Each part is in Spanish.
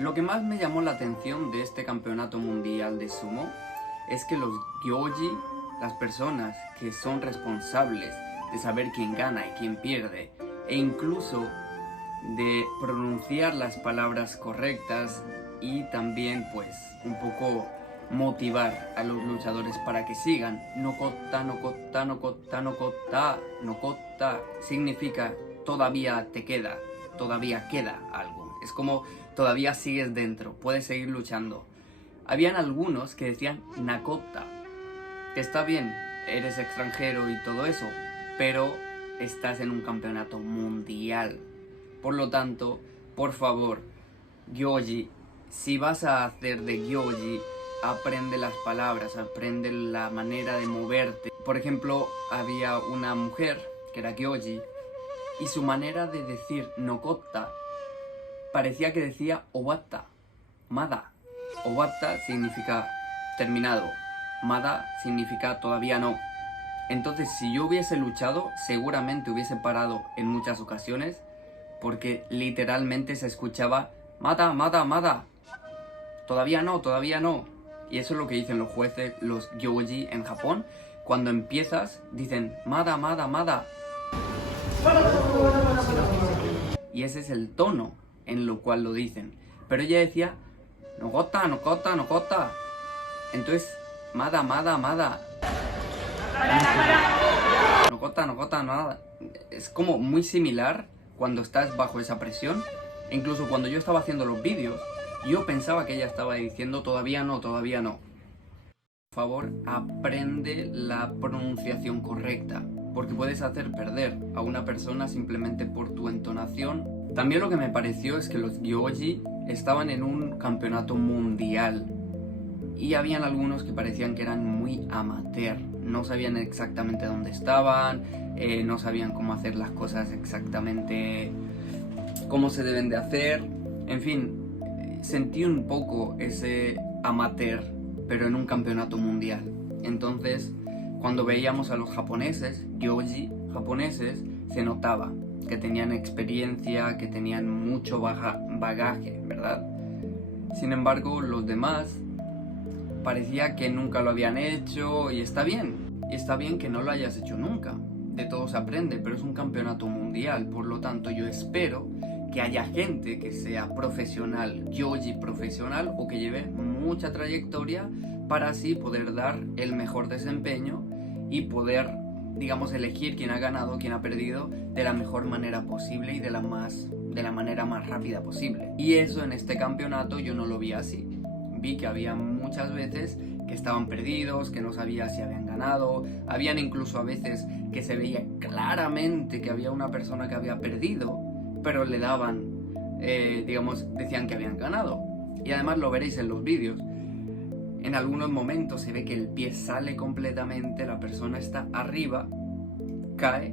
Lo que más me llamó la atención de este campeonato mundial de sumo es que los gyoji, las personas que son responsables de saber quién gana y quién pierde, e incluso de pronunciar las palabras correctas y también pues un poco motivar a los luchadores para que sigan. Nokota, nokota, nokota, nokota, nokota significa todavía te queda, todavía queda algo. Es como todavía sigues dentro, puedes seguir luchando. Habían algunos que decían nakota, que está bien, eres extranjero y todo eso, pero estás en un campeonato mundial. Por lo tanto, por favor, gyoji, si vas a hacer de gyoji, aprende las palabras, aprende la manera de moverte. Por ejemplo, había una mujer que era gyoji y su manera de decir nokota parecía que decía owatta, mada. Owatta significa terminado, mada significa todavía no. Entonces, si yo hubiese luchado, seguramente hubiese parado en muchas ocasiones, porque literalmente se escuchaba mada, mada, mada. Todavía no, todavía no. Y eso es lo que dicen los jueces, los gyoji en Japón. Cuando empiezas, dicen mada, mada, mada. Y ese es el tono en lo cual lo dicen. Pero ella decía nokota, nokota, nokota. Entonces, mada, mada, mada. Nokota, nokota, nada. Es como muy similar cuando estás bajo esa presión. E incluso cuando yo estaba haciendo los vídeos, yo pensaba que ella estaba diciendo todavía no, todavía no. Por favor, aprende la pronunciación correcta, porque puedes hacer perder a una persona simplemente por tu entonación. También lo que me pareció es que los gyoji estaban en un campeonato mundial y habían algunos que parecían que eran muy amateur. No sabían exactamente dónde estaban, no sabían cómo hacer las cosas exactamente cómo se deben de hacer. En fin, sentí un poco ese amateur, pero en un campeonato mundial. Entonces, cuando veíamos a los japoneses, gyoji japoneses, se notaba que tenían experiencia, que tenían mucho bagaje, ¿verdad? Sin embargo, los demás parecía que nunca lo habían hecho, y está bien. Y está bien que no lo hayas hecho nunca. De todo se aprende, pero es un campeonato mundial. Por lo tanto, yo espero que haya gente que sea profesional, gyoji profesional, o que lleve mucha trayectoria para así poder dar el mejor desempeño y poder, digamos, elegir quién ha ganado, quién ha perdido de la mejor manera posible y de la manera más rápida posible. Y eso en este campeonato yo no lo vi así. Vi que había muchas veces que estaban perdidos, que no sabía si habían ganado. Habían incluso a veces que se veía claramente que había una persona que había perdido, pero le daban, digamos, decían que habían ganado. Y además lo veréis en los vídeos. En algunos momentos se ve que el pie sale completamente, la persona está arriba, cae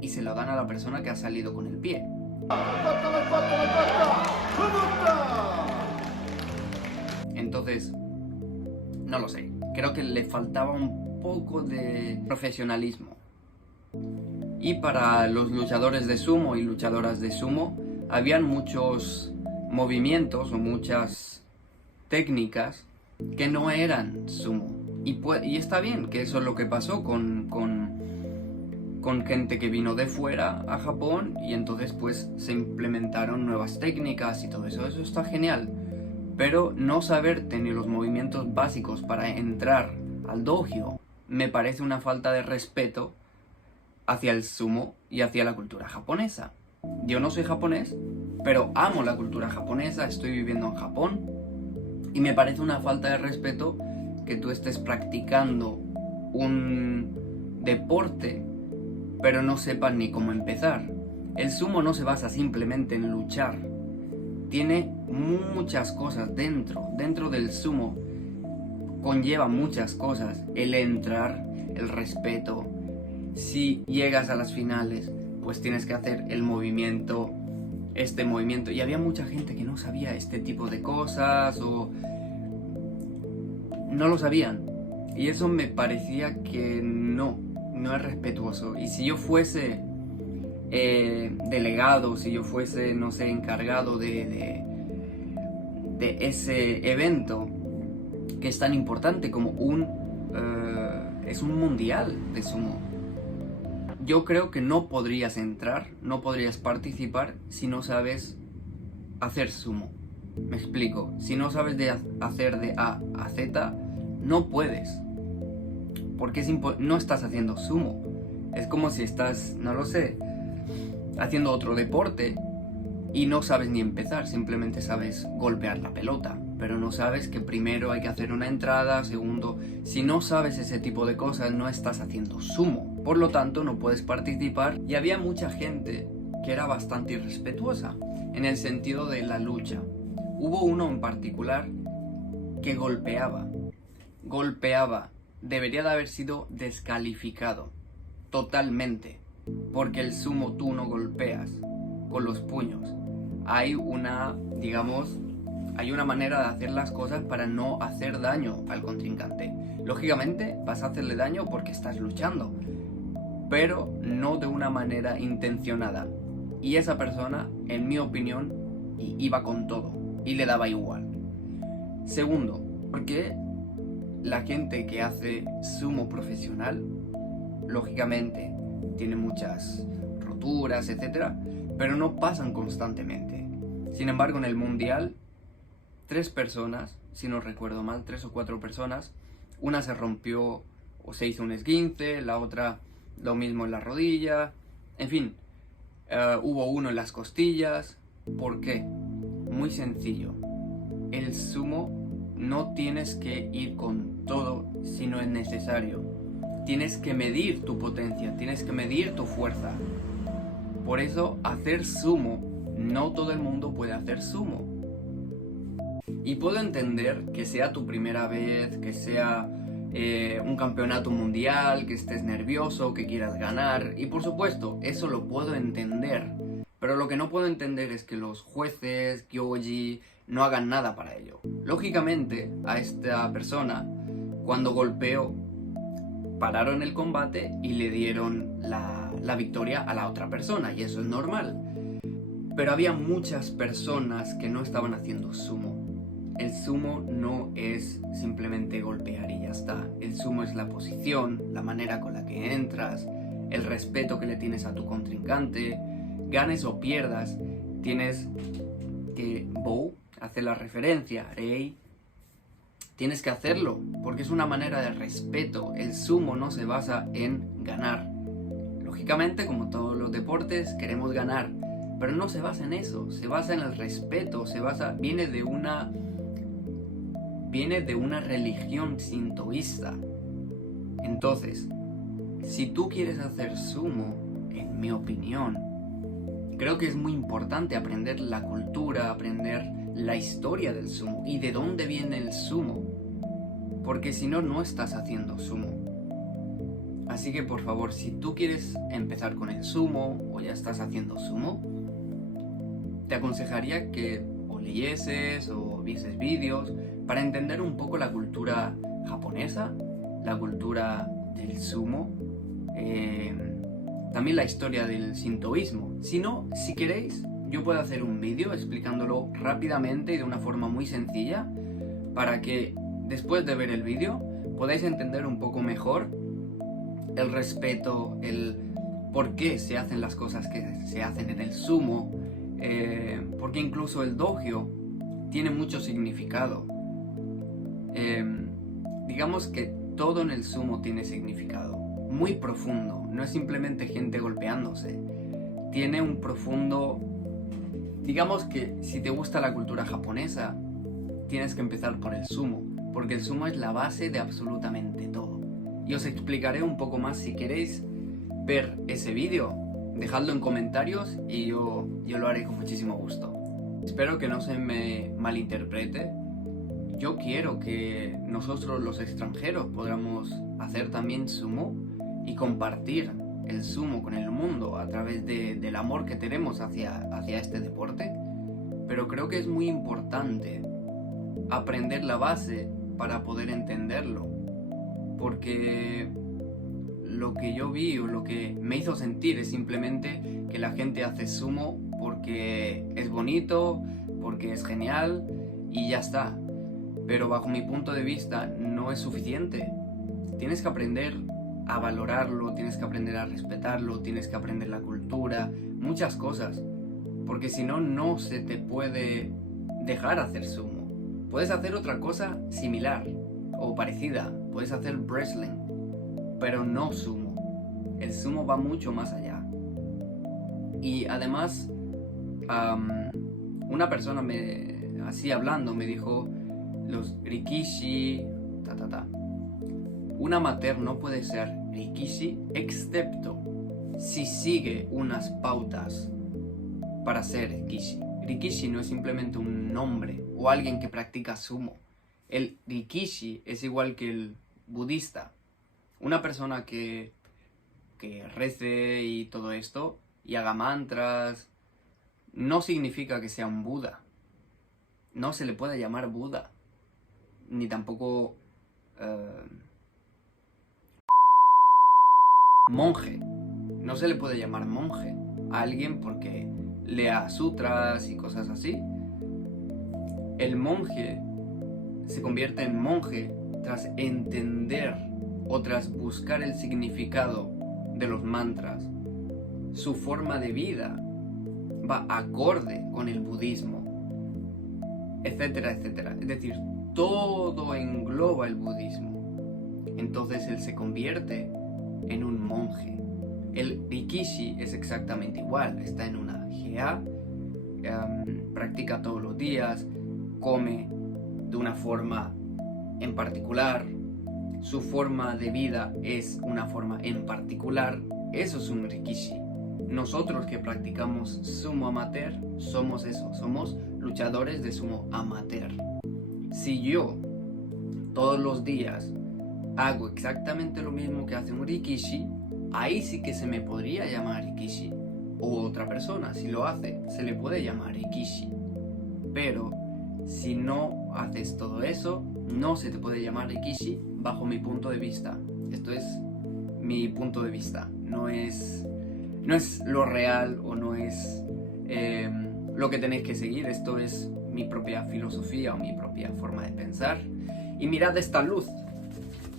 y se lo dan a la persona que ha salido con el pie. Entonces, no lo sé, creo que le faltaba un poco de profesionalismo. Y para los luchadores de sumo y luchadoras de sumo, habían muchos movimientos o muchas técnicas que no eran sumo. Y está bien que eso es lo que pasó con gente que vino de fuera a Japón, y entonces pues se implementaron nuevas técnicas y todo eso. Eso está genial. Pero no saberte ni los movimientos básicos para entrar al dojo me parece una falta de respeto hacia el sumo y hacia la cultura japonesa. Yo no soy japonés, pero amo la cultura japonesa, estoy viviendo en Japón, y me parece una falta de respeto que tú estés practicando un deporte, pero no sepas ni cómo empezar. El sumo no se basa simplemente en luchar. Tiene muchas cosas dentro del sumo. Conlleva muchas cosas. El entrar, el respeto. Si llegas a las finales, pues tienes que hacer el movimiento, este movimiento. Y había mucha gente que no sabía este tipo de cosas o no lo sabían. Y eso me parecía que no es respetuoso. Y si yo fuese delegado, si yo fuese, no sé, encargado de de ese evento que es tan importante como es un mundial de sumo. Yo creo que no podrías entrar, no podrías participar si no sabes hacer sumo. Me explico, si no sabes hacer de A a Z, no puedes. Porque no estás haciendo sumo. Es como si estás, no lo sé, haciendo otro deporte y no sabes ni empezar, simplemente sabes golpear la pelota, pero no sabes que primero hay que hacer una entrada, segundo, si no sabes ese tipo de cosas no estás haciendo sumo, por lo tanto no puedes participar. Y había mucha gente que era bastante irrespetuosa en el sentido de la lucha. Hubo uno en particular que golpeaba, debería de haber sido descalificado totalmente, porque el sumo tú no golpeas con los puños. Hay una manera de hacer las cosas para no hacer daño al contrincante. Lógicamente vas a hacerle daño porque estás luchando, pero no de una manera intencionada. Y esa persona, en mi opinión, iba con todo y le daba igual. Segundo, porque la gente que hace sumo profesional, lógicamente, tiene muchas roturas, etcétera, pero no pasan constantemente. Sin embargo, en el mundial, 3 personas, si no recuerdo mal, 3 o 4 personas, una se rompió o se hizo un esguince, la otra lo mismo en la rodilla, en fin, hubo uno en las costillas. ¿Por qué? Muy sencillo. El sumo no tienes que ir con todo si no es necesario. Tienes que medir tu potencia, tienes que medir tu fuerza. Por eso, hacer sumo, no todo el mundo puede hacer sumo. Y puedo entender que sea tu primera vez, que sea un campeonato mundial, que estés nervioso, que quieras ganar. Y por supuesto, eso lo puedo entender. Pero lo que no puedo entender es que los jueces, Kyoji, no hagan nada para ello. Lógicamente, a esta persona, cuando golpeó, pararon el combate y le dieron la victoria a la otra persona, y eso es normal. Pero había muchas personas que no estaban haciendo sumo. El sumo no es simplemente golpear y ya está. El sumo es la posición, la manera con la que entras, el respeto que le tienes a tu contrincante. Ganes o pierdas, tienes que hacer la referencia, rei. Tienes que hacerlo, porque es una manera de respeto. El sumo no se basa en ganar. Lógicamente, como todos los deportes, queremos ganar, pero no se basa en eso, se basa en el respeto, viene de una religión sintoísta. Entonces, si tú quieres hacer sumo, en mi opinión, creo que es muy importante aprender la cultura, aprender la historia del sumo y de dónde viene el sumo, porque si no, no estás haciendo sumo. Así que por favor, si tú quieres empezar con el sumo o ya estás haciendo sumo, te aconsejaría que o leyeses o vieses vídeos para entender un poco la cultura japonesa, la cultura del sumo, también la historia del sintoísmo. Si no, si queréis, yo puedo hacer un vídeo explicándolo rápidamente y de una forma muy sencilla para que después de ver el vídeo podáis entender un poco mejor el respeto, el por qué se hacen las cosas que se hacen en el sumo, porque incluso el dojo tiene mucho significado. Digamos que todo en el sumo tiene significado muy profundo, no es simplemente gente golpeándose, tiene un profundo. Digamos que si te gusta la cultura japonesa, tienes que empezar por el sumo, porque el sumo es la base de absolutamente todo. Y os explicaré un poco más si queréis ver ese vídeo. Dejadlo en comentarios y yo lo haré con muchísimo gusto. Espero que no se me malinterprete. Yo quiero que nosotros los extranjeros podamos hacer también sumo y compartir el sumo con el mundo a través del amor que tenemos hacia este deporte. Pero creo que es muy importante aprender la base para poder entenderlo, porque lo que yo vi o lo que me hizo sentir es simplemente que la gente hace sumo porque es bonito, porque es genial y ya está. Pero bajo mi punto de vista no es suficiente. Tienes que aprender a valorarlo, tienes que aprender a respetarlo, tienes que aprender la cultura, muchas cosas. Porque si no, no se te puede dejar hacer sumo. Puedes hacer otra cosa similar o parecida, puedes hacer wrestling, pero no sumo. El sumo va mucho más allá. Y además, una persona así hablando me dijo, los rikishi, un amateur no puede ser rikishi excepto si sigue unas pautas para ser rikishi. Rikishi no es simplemente un nombre o alguien que practica sumo. El rikishi es igual que el budista. Una persona que rece y todo esto y haga mantras no significa que sea un Buda. No se le puede llamar Buda. Ni tampoco monje. No se le puede llamar monje a alguien porque lea sutras y cosas así. El monje se convierte en monje tras entender o tras buscar el significado de los mantras. Su forma de vida va acorde con el budismo, etcétera, etcétera. Es decir, todo engloba el budismo. Entonces él se convierte en un monje. El rikishi es exactamente igual. Está en una GA, practica todos los días, come de una forma en particular, su forma de vida es una forma en particular. Eso es un rikishi. Nosotros que practicamos sumo amateur somos eso, somos luchadores de sumo amateur. Si yo todos los días hago exactamente lo mismo que hace un rikishi, ahí sí que se me podría llamar rikishi. O otra persona, si lo hace, se le puede llamar rikishi. Pero si no haces todo eso, no se te puede llamar rikishi bajo mi punto de vista. Esto es mi punto de vista, no es lo real o no es lo que tenéis que seguir. Esto es mi propia filosofía o mi propia forma de pensar. Y mirad esta luz.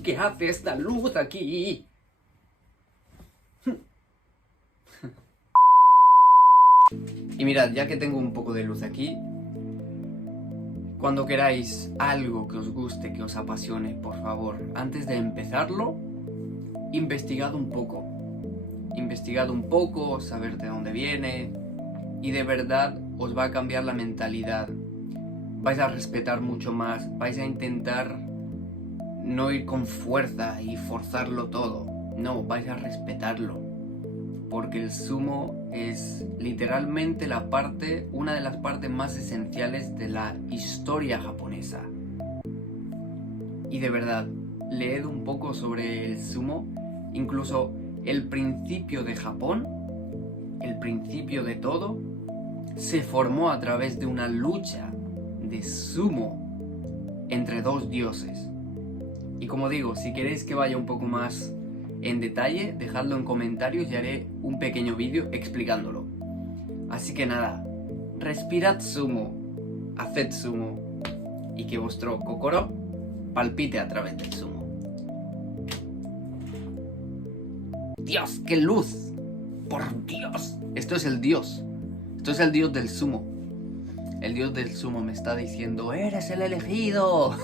¿Qué hace esta luz aquí? Y mirad, ya que tengo un poco de luz aquí, cuando queráis algo que os guste, que os apasione, por favor, antes de empezarlo, investigad un poco. Investigad un poco, saber de dónde viene, y de verdad os va a cambiar la mentalidad. Vais a respetar mucho más, vais a intentar no ir con fuerza y forzarlo todo. No, vais a respetarlo. Porque el sumo es literalmente una de las partes más esenciales de la historia japonesa. Y de verdad, leed un poco sobre el sumo, incluso el principio de Japón, el principio de todo, se formó a través de una lucha de sumo entre dos dioses. Y como digo, si queréis que vaya un poco más en detalle, dejadlo en comentarios y haré un pequeño vídeo explicándolo. Así que nada, respirad sumo, haced sumo y que vuestro kokoro palpite a través del sumo. ¡Dios, qué luz! ¡Por Dios! Esto es el dios. Esto es el dios del sumo. El dios del sumo me está diciendo, ¡eres el elegido!